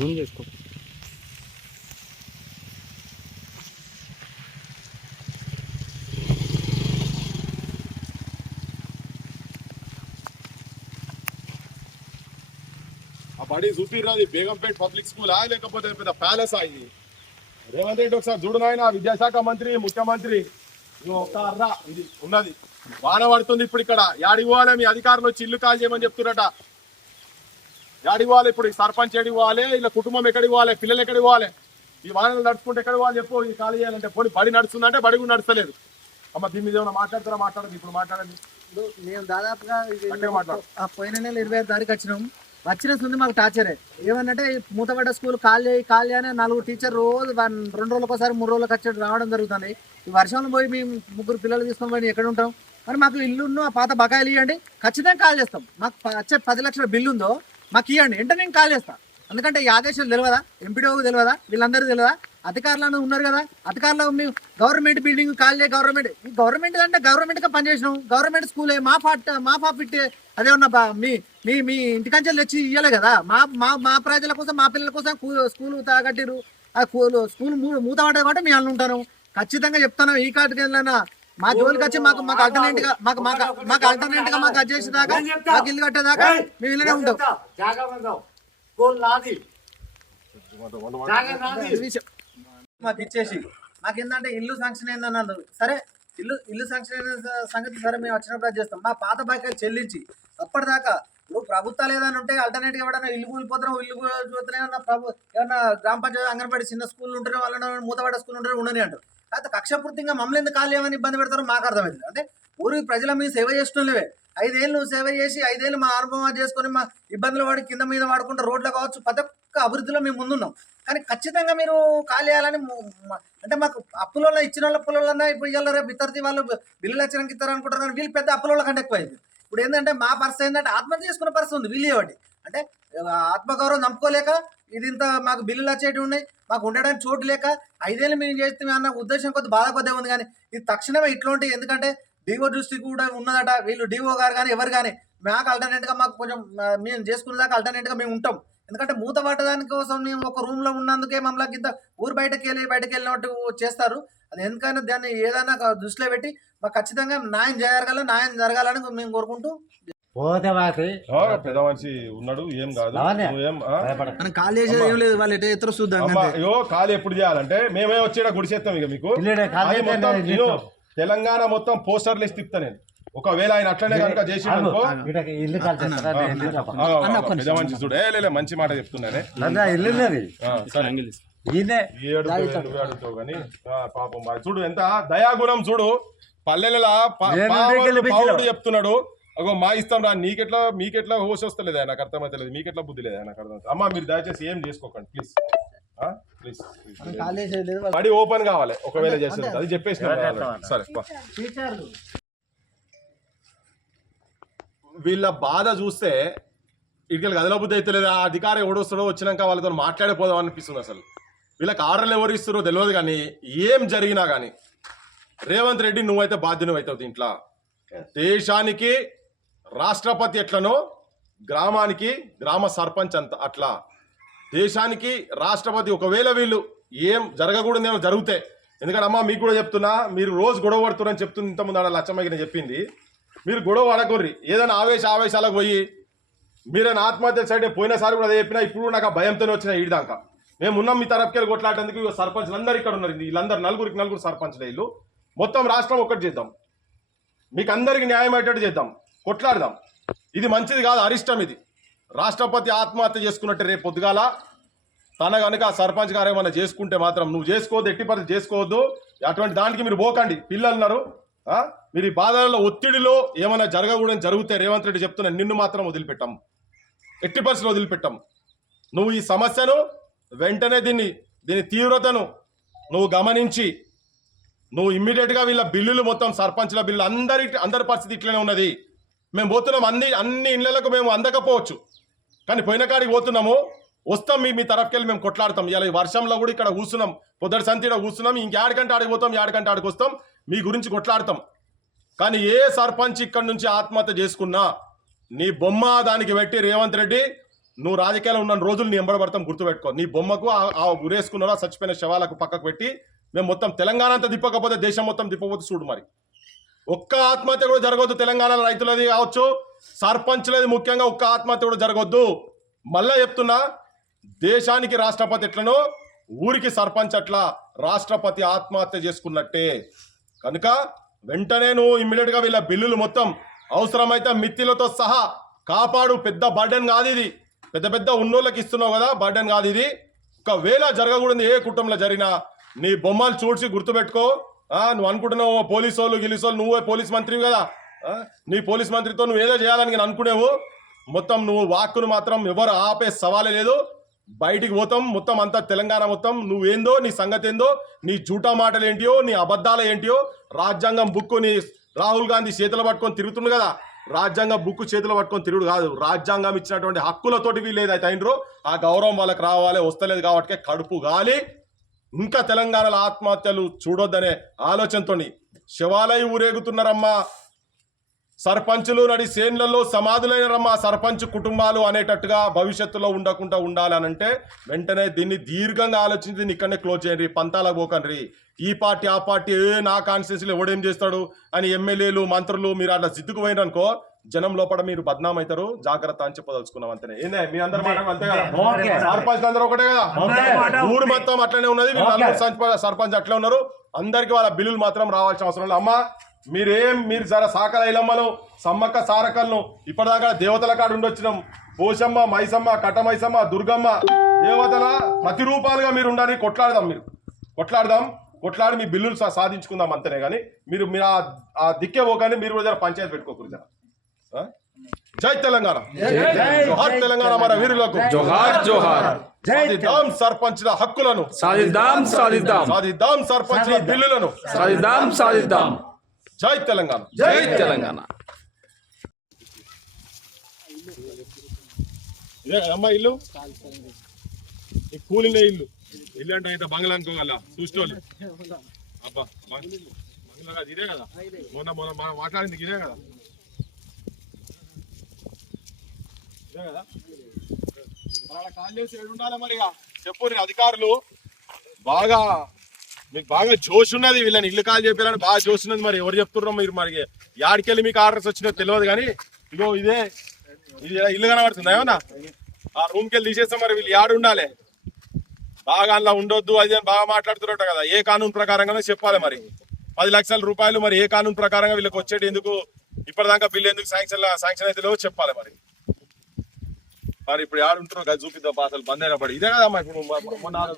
Zoom చేసుకో. ఆ బడి చూపిర్రది బేగంపేట పబ్లిక్ స్కూలా లేకపోతే పెద్ద ప్యాలెస్ ఇది? రేవంత్ రెడ్డి ఒకసారి చూడు నాయన, విద్యాశాఖ మంత్రి ముఖ్యమంత్రి ఒక అర్ర ఇది ఉన్నది. వాన పడుతుంది ఇప్పుడు ఇక్కడ. యాడికి పోవాలి? మీ అధికారులు వచ్చి ఇల్లు కాల్ చేయమని చెప్తున్నట. యాడికి పోవాలి ఇప్పుడు? సర్పంచ్ ఎడికి పోవాలి? ఇలా కుటుంబం ఎక్కడికి పోవాలి? పిల్లలు ఎక్కడికి పోవాలి? ఈ వానలు నడుచుకుంటే ఎక్కడికి పోవాలి చెప్పు? ఈ ఖాళీ చేయాలంటే పోనీ బడి నడుస్తుందంటే బడి కూడా నడుస్తలేదు. అమ్మ దీని మీద ఏమైనా మాట్లాడతారా? మాట్లాడదు. ఇప్పుడు మాట్లాడండి. మేము దాదాపుగా పోయిన నెల 26 తారీఖు వచ్చిన ఉంది. మాకు టార్చరే ఏమనంటే మూతపడ్డ స్కూల్ ఖాళీ అని 4 టీచర్ రోజు 2 రోజులకు ఒకసారి 3 రోజులకు వచ్చి రావడం జరుగుతుంది. ఈ వర్షంలో పోయి మేము 3 పిల్లలు తీసుకొని పోయి ఎక్కడ ఉంటాం? మరి మాకు ఇల్లును ఆ పాత బకాయిలు ఇవ్వండి, ఖచ్చితంగా కాల్ చేస్తాం. మాకు వచ్చే 10 లక్షల బిల్లు ఉందో మాకు ఇవ్వండి, వెంటనే నేను కాల్ చేస్తాను. ఎందుకంటే ఈ ఆదేశాలు తెలియదా? ఎంపీడీఓకి తెలియదా? వీళ్ళందరూ తెలియదా? అధికారులు ఉన్నారు కదా, అధికారులు మేము గవర్నమెంట్ బిల్డింగ్ కాల్ చేయ గవర్నమెంట్ అంటే గవర్నమెంట్గా పనిచేసినాం. గవర్నమెంట్ స్కూలే మా ప్రాఫిట్ అదేమన్నా మీ ఇంటికంచెలు తెచ్చి ఇవ్వలే కదా. మా ప్రజల కోసం మా పిల్లల కోసం స్కూల్ కట్టిరు. ఆ స్కూల్ మూతపడ్డ కాబట్టి మేము అల్లు ఉంటాను. ఖచ్చితంగా చెప్తాను. ఈ కాటికి వెళ్ళినా మా జోలికి వచ్చి మాకు ఆల్టర్నేట్ గా మాకు అది చేసేదాకా మాకు ఇల్లు కట్టేదాకా మేము ఇల్లనే ఉంటాం. మాకు ఇచ్చేసి మాకేంటంటే ఇల్లు శాంక్షన్ అయిందని అన్నారు. సరే ఇల్లు శాంక్షన్ అయిన సంగతి సరే మేము వచ్చినప్పుడు అది చేస్తాం. మా పాత బాకీలు చెల్లించి అప్పటిదాకా ఇప్పుడు ప్రభుత్వాలు ఏదైనా ఉంటే ఆల్టర్నేట్ ఎవరైనా ఇల్లు కూలిపోతున్నాం ఏమన్నా గ్రామ పంచాయతీ అంగన్వాడీ చిన్న స్కూల్ ఉంటేనే వాళ్ళని మూతపడ్డ స్కూల్ ఉంటే ఉండని అంటారు. కాకపోతే కక్షపూర్తిగా మమ్మల్ని ఎందుకు ఖాళీ ఏమని ఇబ్బంది పెడతారో మాకు అర్థమైంది. అంటే ఊరి ప్రజల మీద సేవ చేస్తున్నవే 5 ఏళ్ళు సేవ చేసి 5 ఏళ్ళు మా అనుభవం చేసుకొని మా ఇబ్బందులు పడి కింద మీద వాడుకుంటే రోడ్లు కావచ్చు ప్రతి ఒక్క అభివృద్ధిలో మేము ముందున్నాం. కానీ ఖచ్చితంగా మీరు ఖాళీ చేయాలని అంటే మాకు అప్పులలో ఇచ్చిన వాళ్ళ అప్పులన్నా ఇప్పుడు ఇవాళ రేపు ఇతరుది వాళ్ళు బిల్లులు వచ్చినాక ఇస్తారు అనుకుంటారు. కానీ వీళ్ళు పెద్ద అప్పుల కంటే ఎక్కువ అయింది. ఇప్పుడు ఏంటంటే మా పరిస్థితి ఏంటంటే ఆత్మహత్య చేసుకునే పరిస్థితి ఉంది. వీళ్ళు ఇవ్వండి అంటే ఆత్మగౌరవం చంపుకోలేక ఇది ఇంత మాకు బిల్లులు వచ్చేటివి ఉన్నాయి, మాకు ఉండడానికి చోటు లేక 5 ఏళ్ళు మేము చేస్తే అన్న ఉద్దేశం కొద్ది బాధ కొద్దిగా ఉంది. కానీ ఇది తక్షణమే ఇట్లాంటి ఎందుకంటే డిఓ దృష్టి కూడా ఉన్నదట. వీళ్ళు డిఓ గారు కానీ ఎవరు కానీ మాకు ఆల్టర్నేట్గా మాకు కొంచెం మేము చేసుకునేదాకా ఆల్టర్నేట్గా మేము ఉంటాం. ఎందుకంటే మూత పట్టడానికి కోసం మేము ఒక రూమ్లో ఉన్నందుకే మమ్మల్ని ఇంత ఊరు బయటకు వెళ్ళినట్టు చేస్తారు. అది ఎందుకైనా దాన్ని ఏదైనా దృష్టిలో పెట్టి మాకు ఖచ్చితంగా న్యాయం జరగాలని మేము కోరుకుంటూ పెద్ద మనిషి ఉన్నాడు. ఏం కాదు, కాల్ చేసేది ఏం లేదు. వాళ్ళు ఎత్తు చూద్దాం. కాలు ఎప్పుడు చేయాలంటే మేమే వచ్చి గుడిసేస్తాం. ఇక మీకు తెలంగాణ మొత్తం పోస్టర్లు వేసి తిప్పుతా నేను. ఒకవేళ ఆయన అట్లనే కనుక చేసి పెద్ద మనిషి చూడు. మంచి మాట చెప్తున్నానే. అడుగుతావు కానీ పాపం చూడు ఎంత దయాగుణం చూడు. పల్లెలలో పావుడు చెప్తున్నాడు. అగో మా ఇస్తాం రా, మీకెట్లా హోష్ వస్తలేదా? నాకు అర్థమైతలేదు. మీకెట్లా బుద్ధి లేదా? నాకు అర్థం. అమ్మా మీరు దయచేసి ఏం చేసుకోకండి ప్లీజ్. బడి ఓపెన్ కావాలి. ఒకవేళ చేస్తుంది అది చెప్పేసి సరే. వీళ్ళ బాధ చూస్తే ఇక్కడికి గదిలో బుద్ధి అయితే లేదా? అధికారం ఎవడొస్తాడో వచ్చినాక వాళ్ళతో మాట్లాడిపోదాం అనిపిస్తుంది. అసలు వీళ్ళకి ఆర్డర్లు ఎవరు ఇస్తారో తెలియదు. కానీ ఏం జరిగినా కానీ రేవంత్ రెడ్డి నువ్వైతే బాధ్యుని అవుతావు దీంట్లో. దేశానికి రాష్ట్రపతి ఎట్లనో గ్రామానికి గ్రామ సర్పంచ్ అంత అట్లా దేశానికి రాష్ట్రపతి. ఒకవేళ వీళ్ళు ఏం జరగకూడదేమో జరిగితే, ఎందుకంటే అమ్మ మీకు కూడా చెప్తున్నా, మీరు రోజు గొడవ పడుతున్నారని చెప్తుంది. ఇంతకుముందు ఆడ లచ్చమ్మకి నేను చెప్పింది, మీరు గొడవ పడకూర్రి. ఏదైనా ఆవేశాలకు పోయి మీరైనా ఆత్మహత్య సైడ్ పోయినసారి కూడా అదే చెప్పినా. ఇప్పుడు నాకు ఆ భయంతోనే వచ్చిన ఈడిదాకా. మేము ఉన్నాం మీ తరఫుకెళ్ళి కొట్లాడేందుకు. సర్పంచ్లు అందరూ ఇక్కడ ఉన్నారు. వీళ్ళందరూ నలుగురు సర్పంచ్లు. వీళ్ళు మొత్తం రాష్ట్రం ఒక్కటి చేద్దాం, మీకు అందరికి న్యాయం అయ్యేటట్టు చేద్దాం, కొట్లాడదాం. ఇది మంచిది కాదు, అరిష్టం ఇది. రాష్ట్రపతి ఆత్మహత్య చేసుకున్నట్టే రేపు పొద్దుగాల తన కనుక సర్పంచ్ గారు ఏమన్నా చేసుకుంటే మాత్రం నువ్వు చేసుకోవద్దు, ఎట్టి పరిస్థితి చేసుకోవద్దు. అటువంటి దానికి మీరు పోకండి. పిల్లలు ఉన్నారు, మీరు ఈ బాధలలో ఒత్తిడిలో ఏమైనా జరగకూడదని జరిగితే రేవంత్ రెడ్డి చెప్తున్నా, నిన్ను మాత్రం వదిలిపెట్టాం, ఎట్టి పరిస్థితులు వదిలిపెట్టాం. నువ్వు ఈ సమస్యను వెంటనే దీని తీవ్రతను నువ్వు గమనించి నువ్వు ఇమ్మీడియట్గా వీళ్ళ బిల్లులు మొత్తం సర్పంచ్ల బిల్లు అందరి పరిస్థితి ఇట్లనే ఉన్నది. మేము పోతున్నాం, అన్ని ఇళ్లకు మేము అందకపోవచ్చు, కానీ పోయిన కాడికి పోతున్నాము. వస్తాం, మీ తరఫుకెళ్ళి మేము కొట్లాడతాం. ఇలా ఈ వర్షంలో కూడా ఇక్కడ కూర్చున్నాం, పొద్దుటి సంతిలో కూర్చున్నాం. ఇంకేడకంటే ఆడికి పోతాం, ఏడకంటే ఆడికి వస్తాం, మీ గురించి కొట్లాడతాం. కానీ ఏ సర్పంచ్ ఇక్కడ నుంచి ఆత్మహత్య చేసుకున్నా నీ బొమ్మ దానికి పెట్టి రేవంత్ రెడ్డి నువ్వు రాజకీయాల్లో ఉన్న రోజులు నీ ఎంబడబడతాం, గుర్తుపెట్టుకో. నీ బొమ్మకు ఆ ఉరేసుకున్న చచ్చిపోయిన శవాలకు పక్కకు పెట్టి మేము మొత్తం తెలంగాణ అంతా తిప్పకపోతే దేశం మొత్తం తిప్పకపోతే చూడు. మరి ఒక్క ఆత్మహత్య కూడా జరగవద్దు తెలంగాణలో, రైతులది కావచ్చు, సర్పంచ్లది ముఖ్యంగా ఒక్క ఆత్మహత్య కూడా జరగవద్దు. మళ్ళా చెప్తున్నా, దేశానికి రాష్ట్రపతి ఎట్లనో ఊరికి సర్పంచ్ అట్లా రాష్ట్రపతి ఆత్మహత్య చేసుకున్నట్టే. కనుక వెంటనే నువ్వు ఇమ్మీడియట్ గా వీళ్ళ బిల్లులు మొత్తం అవసరమైతే మిత్తిలతో సహా కాపాడు. పెద్ద బర్డెన్ కాదు ఇది, పెద్ద పెద్ద ఉన్నోళ్ళకి ఇస్తున్నావు కదా, బర్డెన్ కాదు ఇది. ఒకవేళ జరగకూడదు ఏ కుటుంబంలో జరిగినా నీ బొమ్మలు చూసి గుర్తుపెట్టుకో. నువ్వు అనుకుంటున్నావు పోలీసు వాళ్ళు గిలీసోళ్ళు, నువ్వే పోలీస్ మంత్రివి కదా, నీ పోలీస్ మంత్రితో నువ్వు ఏదో చేయాలని నేను అనుకునేవు. మొత్తం నువ్వు వాక్కును మాత్రం ఎవరు ఆపే సవాలే లేదు. బయటికి పోతాం మొత్తం అంతా తెలంగాణ మొత్తం. నువ్వేందో, నీ సంగతి ఏందో, నీ జూటా మాటలు ఏంటియో, నీ అబద్ధాలు ఏంటియో, రాజ్యాంగం బుక్కు నీ రాహుల్ గాంధీ చేతులు పట్టుకొని తిరుగుతుండు కదా, రాజ్యాంగం బుక్కు చేతులు పట్టుకొని తిరుగుడు కాదు. రాజ్యాంగం ఇచ్చినటువంటి హక్కులతోటి వీళ్ళు ఏదైతే అయినరో ఆ గౌరవం వాళ్ళకి రావాలి, వస్తలేదు కాబట్టి కడుపు గాలి. ఇంకా తెలంగాణలో ఆత్మహత్యలు చూడొద్దనే ఆలోచనతో శివాలయ ఊరేగుతున్నారమ్మా, సర్పంచులు నడి సేన్లలో సమాధులైనరమ్మా సర్పంచ్ కుటుంబాలు అనేటట్టుగా భవిష్యత్తులో ఉండకుండా ఉండాలనంటే వెంటనే దీన్ని దీర్ఘంగా ఆలోచించి దీన్ని ఇక్కడనే క్లోజ్ చేయండి. పంతాలకు పోకండి. ఈ పార్టీ ఆ పార్టీ నా కాన్స్టిట్యూన్సీలో ఎవడేం చేస్తాడు అని ఎమ్మెల్యేలు మంత్రులు మీరు అట్లా జిద్దుకు పోయిననుకో జనం లోపల మీరు బద్నాం అవుతారు. జాగ్రత్త అని చెప్పదలుచుకున్నాం అంతేనే. ఏందే మీ అందరి మాట అంతే కదా, సర్పంచ్ అందరూ ఒకటే కదా, ఊరు మొత్తం అట్లనే ఉన్నది. సర్పంచ్ అట్లే ఉన్నారు. అందరికి వాళ్ళ బిల్లులు మాత్రం రావాల్సిన అవసరం లేదు. అమ్మా మీరు జర సాకల ఇలమ్మలు సమ్మక్క సారకలను ఇప్పటిదాకా దేవతల కాడ ఉండొచ్చినాం. పోషమ్మ, మైసమ్మ, కట్టమైసమ్మ, దుర్గమ్మ దేవతల ప్రతిరూపాలుగా మీరు ఉండాలి. కొట్లాడదాం, మీరు కొట్లాడి మీ బిల్లులు సాధించుకుందాం అంతేనే. కానీ మీరు ఆ దిక్కే పోగానే మీరు కూడా జర పంచాయతీ పెట్టుకోకూడదు. జర జై తెలంగాణ, జోహార్ తెలంగాణ మన వీరులకు, జోహార్ జోహార్. సాధిద్దాం సర్పంచ్ల హక్కులను, సాధిద్దాం సర్పంచ్ బిల్లులను, సాధిద్దాం. జై తెలంగాణ, జై తెలంగాణ. ఇదే కదమ్మా ఇల్లు, ఈ కూలిండే ఇల్లు. ఇల్లు అంటే అయితే బంగ్లా అనుకోగల చూసుకోవాలి. అబ్బా బంగ్లా కాదు, ఇదే కదా మొన్న మనం మాట్లాడింది, ఇదే కదా కాల్ చేసి ఉండాలి. మరిగా చెప్పు అధికారులు. మీకు బాగా జోష్ ఉన్నది, వీళ్ళని ఇల్లు కాల్ చెప్పాలని బాగా జోష్ ఉన్నది. మరి ఎవరు చెప్తున్నారు మీరు? మరి యాడికెళ్ళి మీకు ఆర్డర్స్ వచ్చినో తెలియదు. కానీ ఇగో ఇది ఇల్లు కనబడుతుంది ఏమన్నా, ఆ రూమ్కి వెళ్ళి తీసేస్తాం. మరి వీళ్ళు యాడు ఉండాలి, బాగా అందులో ఉండొద్దు అది అని బాగా మాట్లాడుతున్నట్టు కదా. ఏ కానూన్ ప్రకారంగానే చెప్పాలి. మరి 10 లక్షల రూపాయలు మరి ఏ కానూన్ ప్రకారంగా వీళ్ళకి వచ్చేటి ఎందుకు, ఇప్పటిదాకా బిల్లు ఎందుకు శాంక్షన్ అయితే లేవో చెప్పాలి. మరి ఇప్పుడు యాడుంటారో చూపిద్దాం. అసలు బంద్ అయినప్పుడు ఇదే కదా ఇప్పుడు